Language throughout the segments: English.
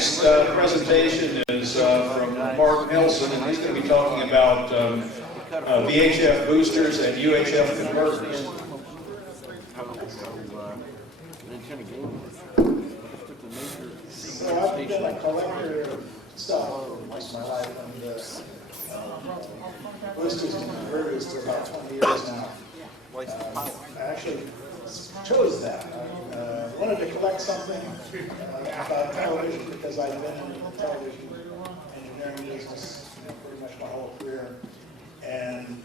next presentation is from Mark Nelson, and he's going to be talking about VHF boosters and UHF converters. So I've been a collector of stuff most of my life, and boosters and converters for about 20 years now. I actually chose that. I wanted to collect something about television because I've been in the television engineering business pretty much my whole career. And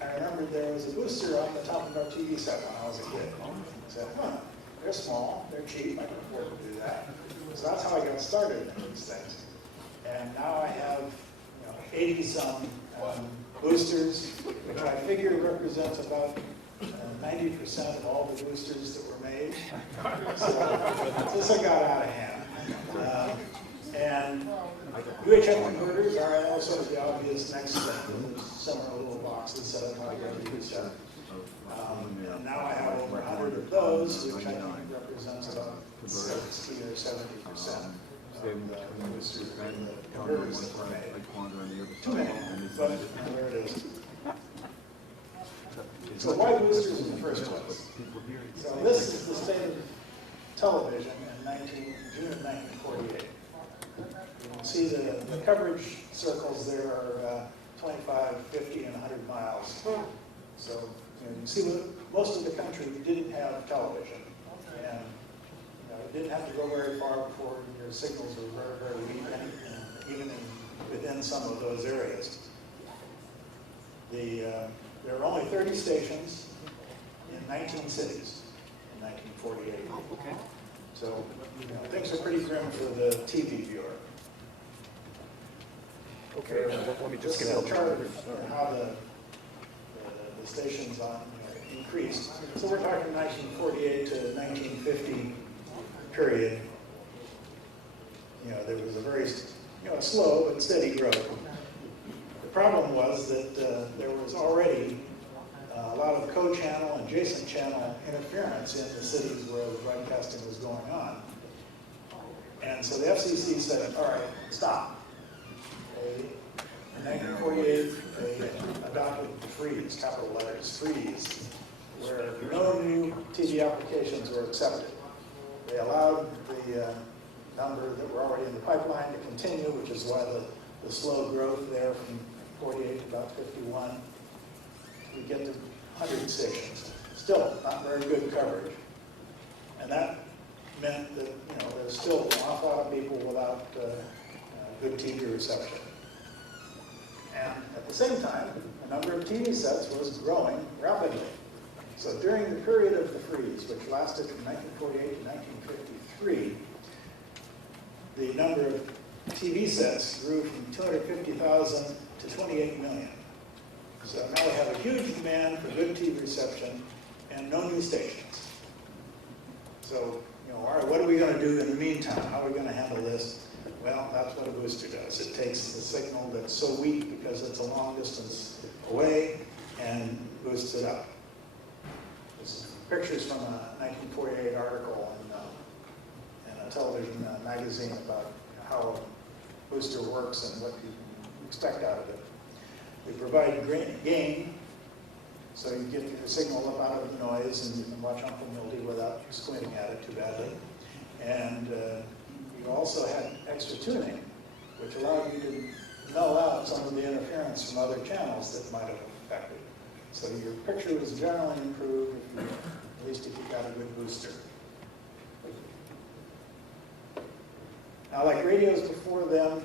I remember there was a booster on the top of our TV set when I was a kid. I said, they're small, they're cheap, I can afford to do that. So that's how I got started in these things. And now I have 80-some boosters, which I figure represents about 90% of all the boosters that were made. So this got out of hand. And UHF converters are also the obvious next step. There's several little boxes set up how to get to use them. And now I have over 100 of those, which I think represents about 60 or 70% of the boosters and the converters that were made. Too many, but there it is. So why boosters in the first place? So this is the state of television in June of 1948. You can see the coverage circles there are 25, 50, and 100 miles. So you can see that most of the country didn't have television. And it didn't have to go very far before your signals were very, very weak, even within some of those areas. There were only 30 stations in 19 cities in 1948. Okay. So things are pretty grim for the TV viewer. Okay, let me just get a chart of how the stations increased. So we're talking 1948 to 1950 period. There was a very slow but steady growth. The problem was that there was already a lot of co-channel and adjacent channel interference in the cities where the broadcasting was going on. And so the FCC said, all right, stop. In 1948, they adopted the freeze, capital letters, freeze, where no new TV applications were accepted. They allowed the number that were already in the pipeline to continue, which is why the slow growth there from 48 to about 51, we get to 100 stations. Still not very good coverage. And that meant that there's still an awful lot of people without good TV reception. And at the same time, the number of TV sets was growing rapidly. So during the period of the freeze, which lasted from 1948 to 1953, the number of TV sets grew from 250,000 to 28 million. So now we have a huge demand for good TV reception and no new stations. So, all right, what are we going to do in the meantime? How are we going to handle this? Well, that's what a booster does. It takes the signal that's so weak because it's a long distance away and boosts it up. This is pictures from a 1948 article in a television magazine about how a booster works and what you expect out of it. They provide gain, so you get your signal up out of the noise and you can watch Uncle Milty without squinting at it too badly. And you also had extra tuning, which allowed you to null out some of the interference from other channels that might have affected. So your picture was generally improved, at least if you got a good booster. Now, like radios before them,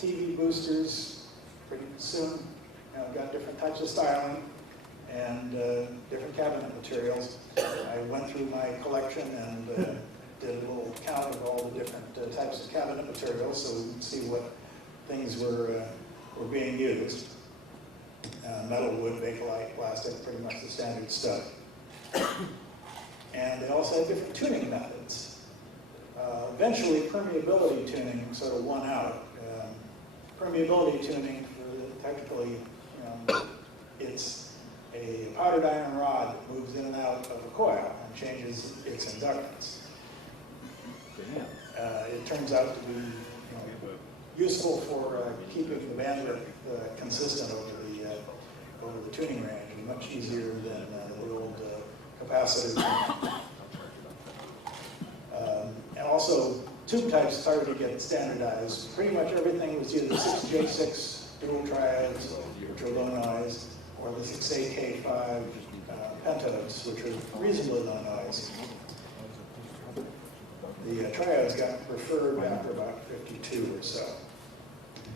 TV boosters pretty soon got different types of styling and different cabinet materials. I went through my collection and did a little count of all the different types of cabinet materials so we can see what things were being used. Metal, wood, bakelite, plastic, pretty much the standard stuff. And they also had different tuning methods. Eventually, permeability tuning sort of won out. Permeability tuning, technically, it's a powdered iron rod that moves in and out of a coil and changes its inductance. It it turns out to be useful for keeping the bandwidth consistent over the tuning range, and much easier than the old capacitors. And also, tube types started to get standardized. Pretty much everything was either 6J6 dual triodes, which are low noise, or the 6AK5 pentatodes, which are reasonably low noise. The triodes got preferred after about 52 or so.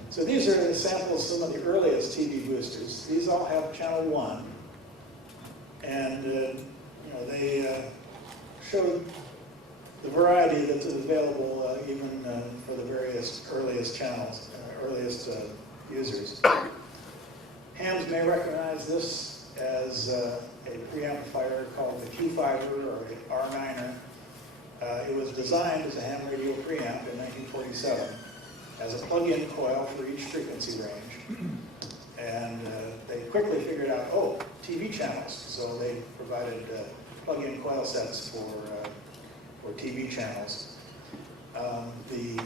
So these are samples of some of the earliest TV boosters. These all have channel 1, and they show the variety that's available even for the various earliest channels, earliest users. Hams may recognize this as a preamplifier called the Q-Fiber or an R9er. It was designed as a ham radio preamp in 1947 as a plug-in coil for each frequency range. And they quickly figured out, oh, TV channels. So they provided plug-in coil sets for TV channels. The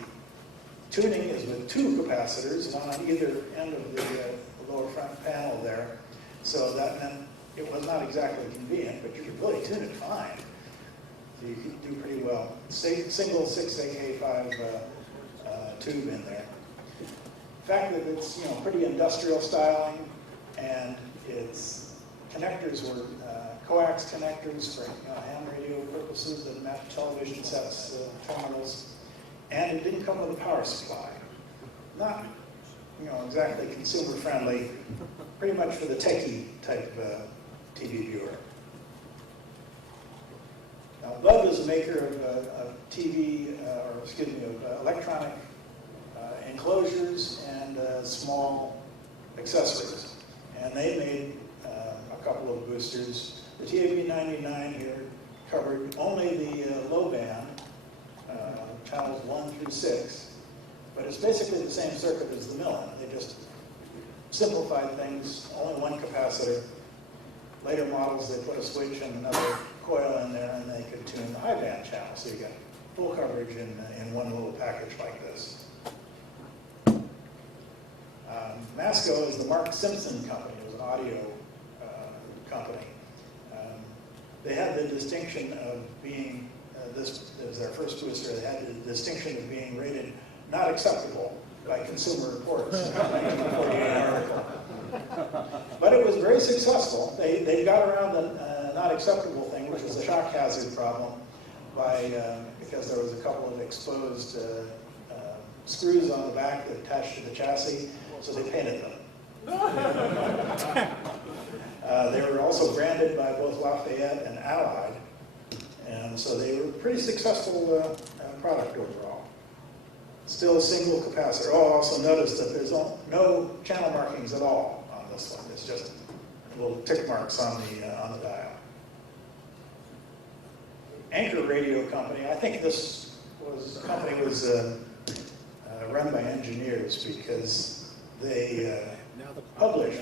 tuning is with two capacitors, one on either end of the lower front panel there. So that meant it was not exactly convenient, but you could really tune it fine. So you could do pretty well. Single 6AK5 tube in there. The fact that it's pretty industrial styling, and its connectors were coax connectors for ham radio purposes that matched television sets, terminals, and it didn't come with a power supply. Not exactly consumer friendly, pretty much for the techie type TV viewer. Now, Bud is a maker of electronic enclosures and small accessories. And they made a couple of boosters. The TAB99 here covered only the low band, channels 1 through 6, but it's basically the same circuit as the Millen. They just simplified things, only one capacitor. Later models, they put a switch and another coil in there, and they could tune the high band channel. So you get full coverage in one little package like this. Masco is the Mark Simpson company. It was an audio company. They had the distinction of being, this was their first booster, they had the distinction of being rated not acceptable by Consumer Reports in a 1948 article. But it was very successful. They got around the not acceptable thing, which was the shock hazard problem, because there was a couple of exposed screws on the back that attached to the chassis, so they painted them. They were also branded by both Lafayette and Allied, and so they were a pretty successful product overall. Still a single capacitor. Oh, also notice that there's no channel markings at all on this one. It's just little tick marks on the dial. Anchor Radio Company. I think this company was run by engineers because they published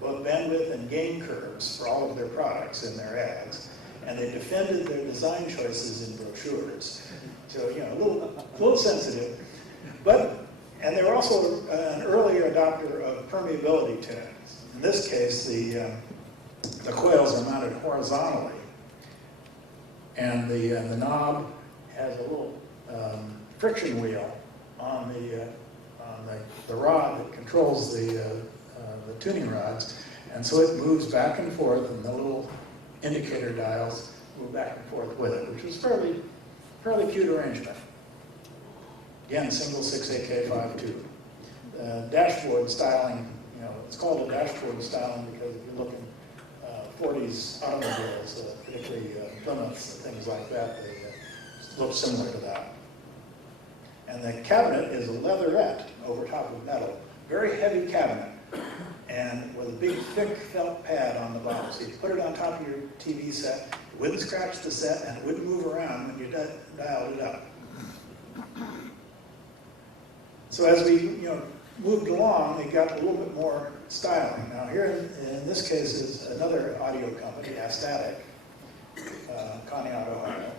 both bandwidth and gain curves for all of their products in their ads, and they defended their design choices in brochures. So, a little sensitive. And they were also an earlier adopter of permeability tunings. In this case, the coils are mounted horizontally, and the knob has a little friction wheel on the rod that controls the tuning rods, and so it moves back and forth, and the little indicator dials move back and forth with it, which was fairly cute arrangement. Again, single 6AK5 tube. Dashboard styling, it's called a dashboard styling because if you look in 40s automobiles, particularly Plymouths and things like that, they look similar to that. And the cabinet is a leatherette over top of metal. Very heavy cabinet, and with a big, thick felt pad on the bottom. So you put it on top of your TV set, it wouldn't scratch the set, and it wouldn't move around when you dialed it up. So as we moved along, it got a little bit more styling. Now here in this case is another audio company, Astatic, Conneaut, Ohio.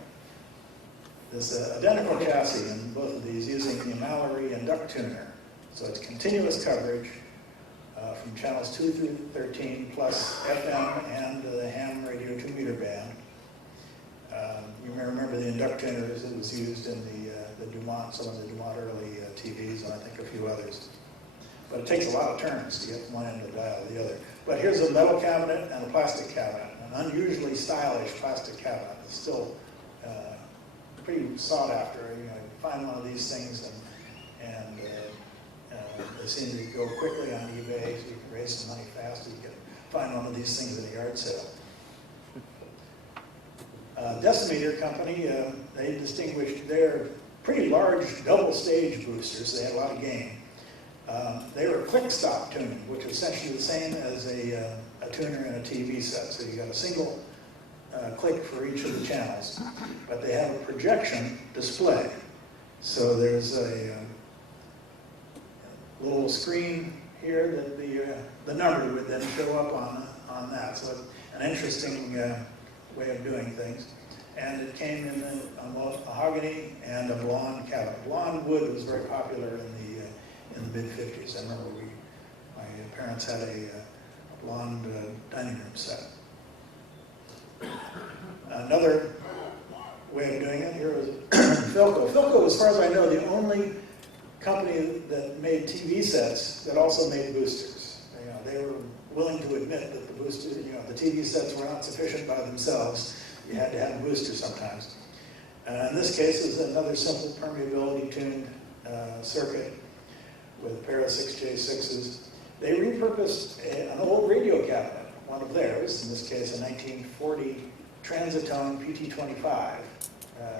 this identical chassis in both of these using the Mallory and duct tuner. So it's continuous coverage from channels 2 through 13 plus FM and the ham radio 2-meter band. You may remember the induct tuners that was used in the Dumont, some of the Dumont early TVs, and I think a few others. But it takes a lot of turns to get from one end of the dial to the other. But here's a metal cabinet and a plastic cabinet, an unusually stylish plastic cabinet. It's still pretty sought after. You know, you find one of these things and they seem to go quickly on eBay, so you can raise some money fast. You can find one of these things in a yard sale. Decimeter company, they distinguished their pretty large double-stage boosters. They had a lot of gain. They were click-stop tuning, which is essentially the same as a tuner in a TV set. So you got a single click for each of the channels, but they have a projection display. So there's a little screen here that the number would then show up on that. So it's an interesting way of doing things. And it came in a mahogany and a blonde cabinet. Blonde wood was very popular in the mid-50s. I remember my parents had a blonde dining room set. Another way of doing it here is Philco. Philco, as far as I know, the only company that made TV sets that also made boosters. You know, they were willing to admit that the boosters, you know, the TV sets were not sufficient by themselves. You had to have a booster sometimes. In this case, it's another simple permeability tuned circuit with a pair of 6J6s. They repurposed an old radio cabinet, one of theirs, in this case a 1940 Transitone PT25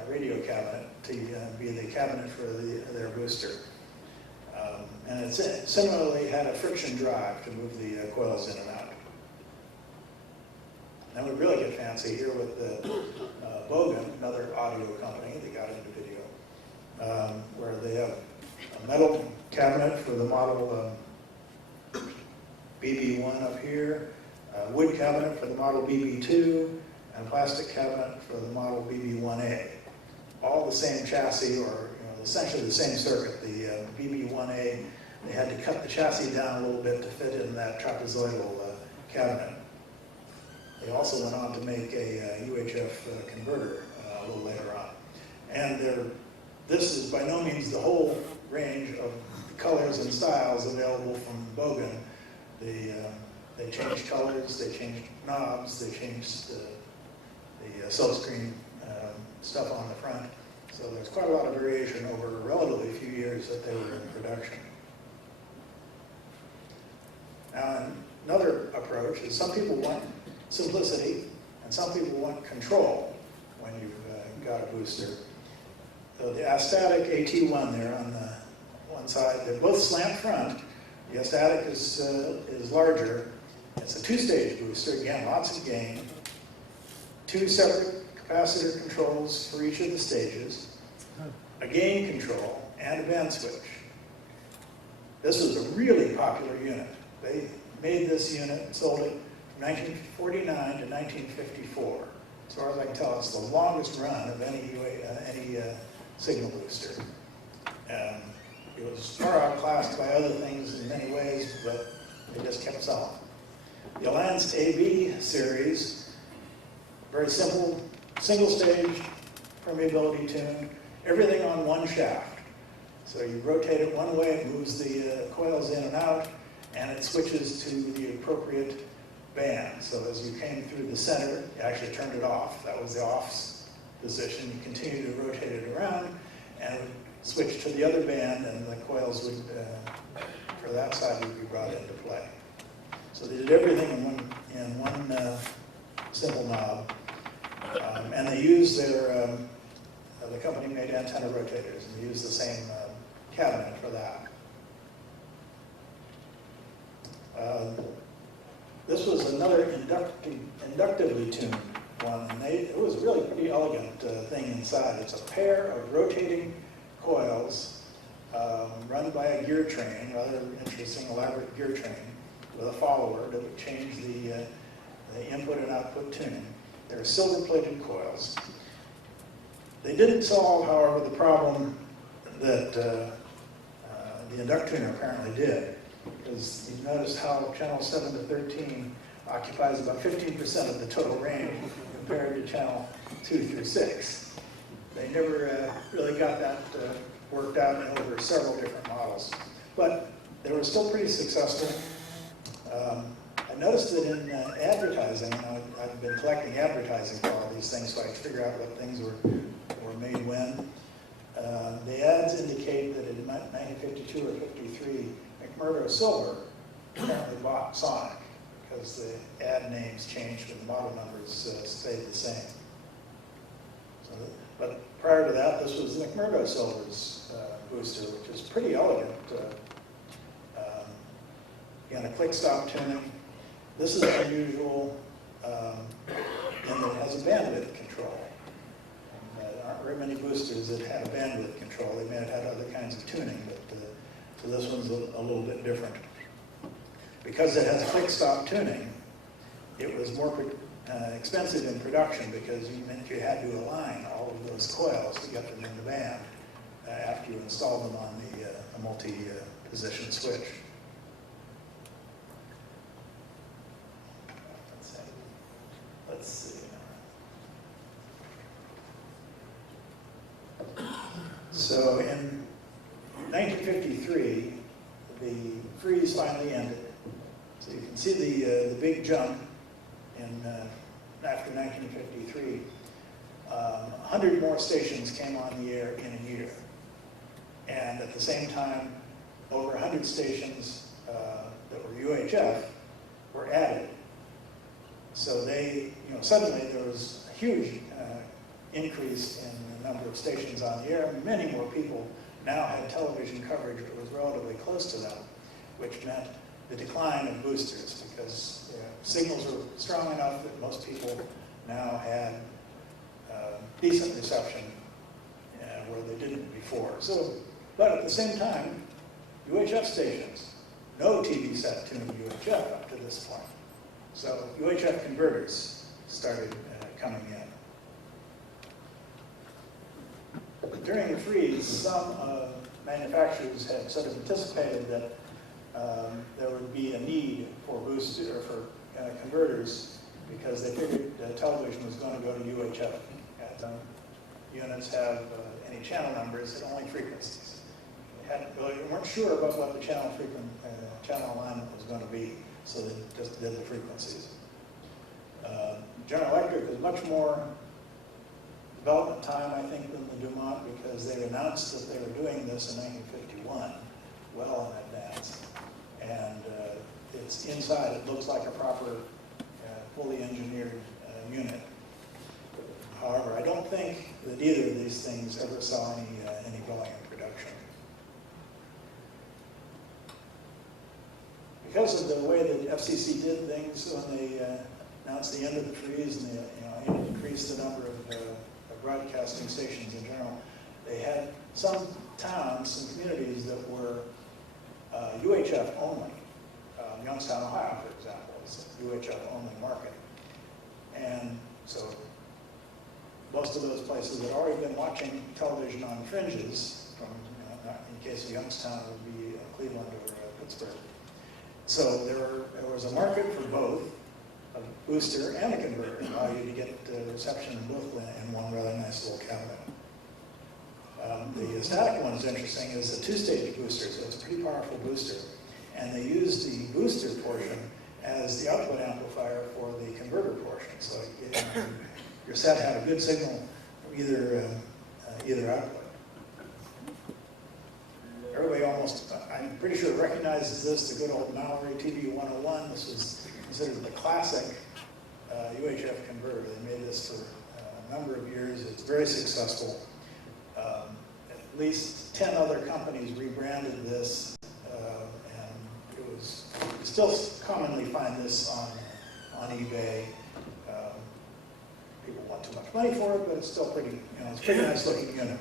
radio cabinet to be the cabinet for their booster. And it similarly had a friction drive to move the coils in and out. Then we really get fancy here with the Bogan, another audio company that got into video, where they have a metal cabinet for the model BB1 up here, a wood cabinet for the model BB2, and a plastic cabinet for the model BB1A. All the same chassis, or essentially the same circuit. The BB1A, they had to cut the chassis down a little bit to fit in that trapezoidal cabinet. They also went on to make a UHF converter a little later on. And this is by no means the whole range of colors and styles available from Bogan. They changed colors, they changed knobs, they changed the silkscreen stuff on the front. So there's quite a lot of variation over a relatively few years that they were in production. Now, another approach is some people want simplicity and some people want control when you've got a booster. So the Astatic AT1 there on the one side, they're both slant front. The Astatic is larger. It's a 2-stage booster, again, lots of gain. 2 separate capacitor controls for each of the stages, a gain control, and a band switch. This was a really popular unit. They made this unit and sold it from 1949 to 1954. As far as I can tell, it's the longest run of any signal booster. It was far outclassed by other things in many ways, but they just kept selling. The Alliance AB series, very simple, single stage, permeability tune, everything on one shaft. So you rotate it one way, it moves the coils in and out, and it switches to the appropriate band. So as you came through the center, you actually turned it off. That was the off position. You continue to rotate it around, and it would switch to the other band, and the coils would, for that side, would be brought into play. So they did everything in one simple knob. And they used the company made antenna rotators, and they used the same cabinet for that. This was another inductively tuned one, and it was a really pretty elegant thing inside. It's a pair of rotating coils run by a gear train, rather interesting, elaborate gear train, with a follower that would change the input and output tuning. They're silver-plated coils. They didn't solve, however, the problem that the induct tuner apparently did, because you notice how channel 7 to 13 occupies about 15% of the total range compared to channel 2 through 6. They never really got that worked out in over several different models, but they were still pretty successful. I noticed that in advertising, I've been collecting advertising for all these things so I could figure out what things were made when. The ads indicate that in 1952 or 53, McMurdo Silver apparently bought Sonic because the ad names changed and the model numbers stayed the same. So, but prior to that, this was McMurdo Silver's booster, which is pretty elegant. Again, a click-stop tuning. This is unusual in that it has a bandwidth control. There aren't very many boosters that have a bandwidth control. They may have had other kinds of tuning, but so this one's a little bit different. Because it has click-stop tuning, it was more expensive in production because you meant you had to align all of those coils to get them in the band after you installed them on the multi-position switch. Let's see. So in 1953, the freeze finally ended. So you can see the big jump in after 1953. 100 more stations came on the air in a year. And at the same time, over 100 stations that were UHF were added. So they, suddenly there was a huge increase in the number of stations on the air. Many more people now had television coverage that was relatively close to them, which meant the decline of boosters because signals were strong enough that most people now had decent reception where they didn't before. So, but at the same time, UHF stations, no TV set tuning UHF up to this point. So UHF converters started coming in. During the freeze, some manufacturers had sort of anticipated that there would be a need for boosters or for converters because they figured television was going to go to UHF. Units have any channel numbers and only frequencies. They weren't sure about what the channel alignment was going to be, so they just did the frequencies. General Electric is much more development time, I think, than the Dumont because they announced that they were doing this in 1951, well in advance. And it's inside, it looks like a proper, fully engineered unit. However, I don't think that either of these things ever saw any volume production. Because of the way that FCC did things when they announced the end of the freeze and they increased the number of broadcasting stations in general, they had some towns, some communities that were UHF only. Youngstown, Ohio, for example, is a UHF only market. And so most of those places had already been watching television on fringes, from, in case of Youngstown, it would be Cleveland or Pittsburgh. So there was a market for both a booster and a converter, allow you to get reception in both in one rather nice little cabinet. The static one is interesting. It's a two-stage booster, so it's a pretty powerful booster. And they use the booster portion as the output amplifier for the converter portion. So your set had a good signal from either output. Everybody almost, I'm pretty sure, recognizes this, the good old Mallory TV 101. This was considered the classic UHF converter. They made this for a number of years. It's very successful. At least 10 other companies rebranded this, and it was, you still commonly find this on eBay. People want too much money for it, but it's still pretty, it's a pretty nice looking unit.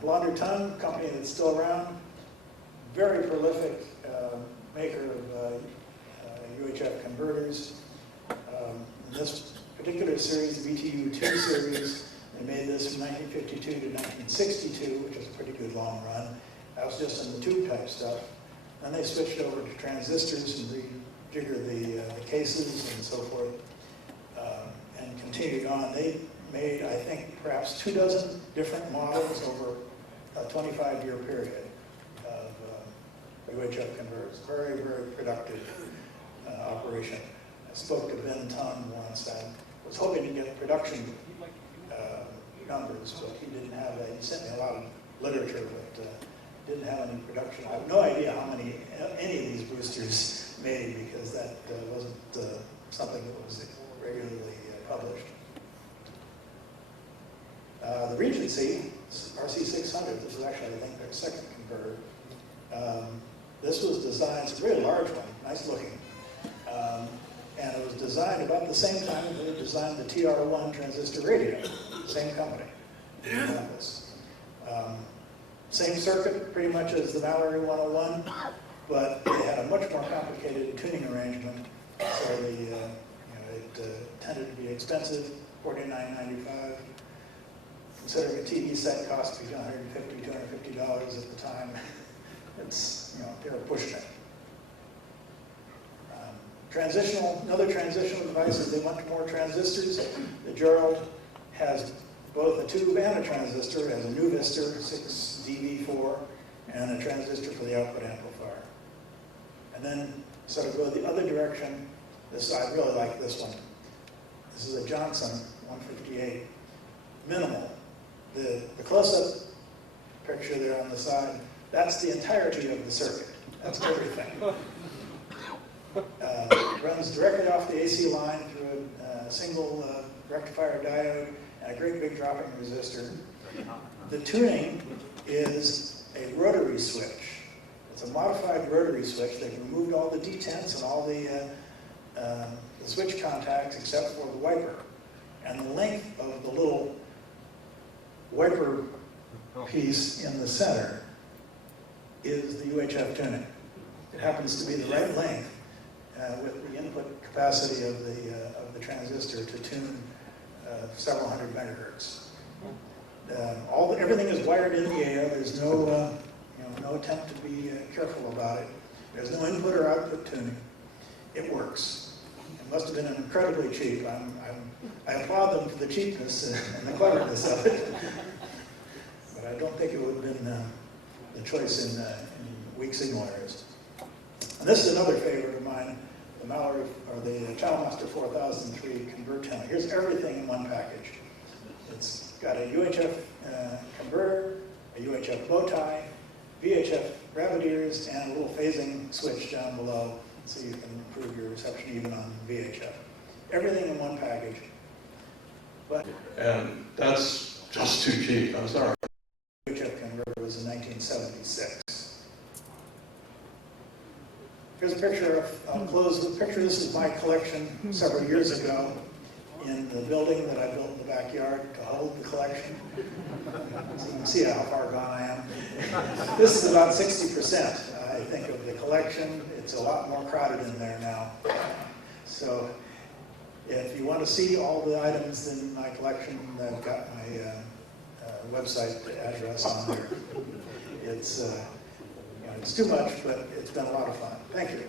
Blonder Tongue, company that's still around, very prolific maker of UHF converters. This particular series, the VTU2 series, they made this from 1952 to 1962, which is a pretty good long run. That was just in the tube type stuff. Then they switched over to transistors and rejiggered the cases and so forth, and continued on. They made, I think, perhaps 24 different models over a 25-year period of UHF converters. Very, very productive operation. I spoke to Ben Tun once. I was hoping to get production numbers, but he didn't have that. He sent me a lot of literature, but didn't have any production. I have no idea how many any of these boosters made, because that wasn't something that was regularly published. The Regency RC600, this is actually, I think, their second converter. This was designed, it's a very large one, nice looking. And it was designed about the same time that they designed the TR1 transistor radio, same company. Same circuit, pretty much as the Mallory 101, but they had a much more complicated tuning arrangement. So it tended to be expensive, $49.95. Considering a TV set cost between $150, $250 at the time, it's, they were pushing it. Another transitional device is they went to more transistors. The Gerald has both a tube and a transistor. It has a new Vistor 6DV4 and a transistor for the output amplifier. And then sort of go the other direction. I really like this one. This is a Johnson 158, minimal. The close-up picture there on the side, that's the entirety of the circuit. That's everything. It runs directly off the AC line through a single rectifier diode and a great big dropping resistor. The tuning is a rotary switch. It's a modified rotary switch. They've removed all the detents and all the switch contacts except for the wiper. And the length of the little wiper piece in the center is the UHF tuning. It happens to be the right length with the input capacity of the transistor to tune several hundred megahertz. Everything is wired in the air. There's no no attempt to be careful about it. There's no input or output tuning. It works. It must have been incredibly cheap. I applaud them for the cheapness and the cleverness of it. But I don't think it would have been the choice in weak signal areas. And this is another favorite of mine, the Mallory, or the Channel Master 4003 convert tuner. Here's everything in one package. It's got a UHF converter, a UHF bow tie, VHF rabbit ears, and a little phasing switch down below, so you can improve your reception even on VHF. Everything in one package. And that's just too cheap, I'm sorry. UHF converter was in 1976. Here's a picture I'll close with a picture. This is my collection several years ago in the building that I built in the backyard to hold the collection. So you can see how far gone I am. This is about 60%, I think, of the collection. It's a lot more crowded in there now. So if you want to see all the items in my collection, I've got my website address on there. It's too much, but it's been a lot of fun. Thank you.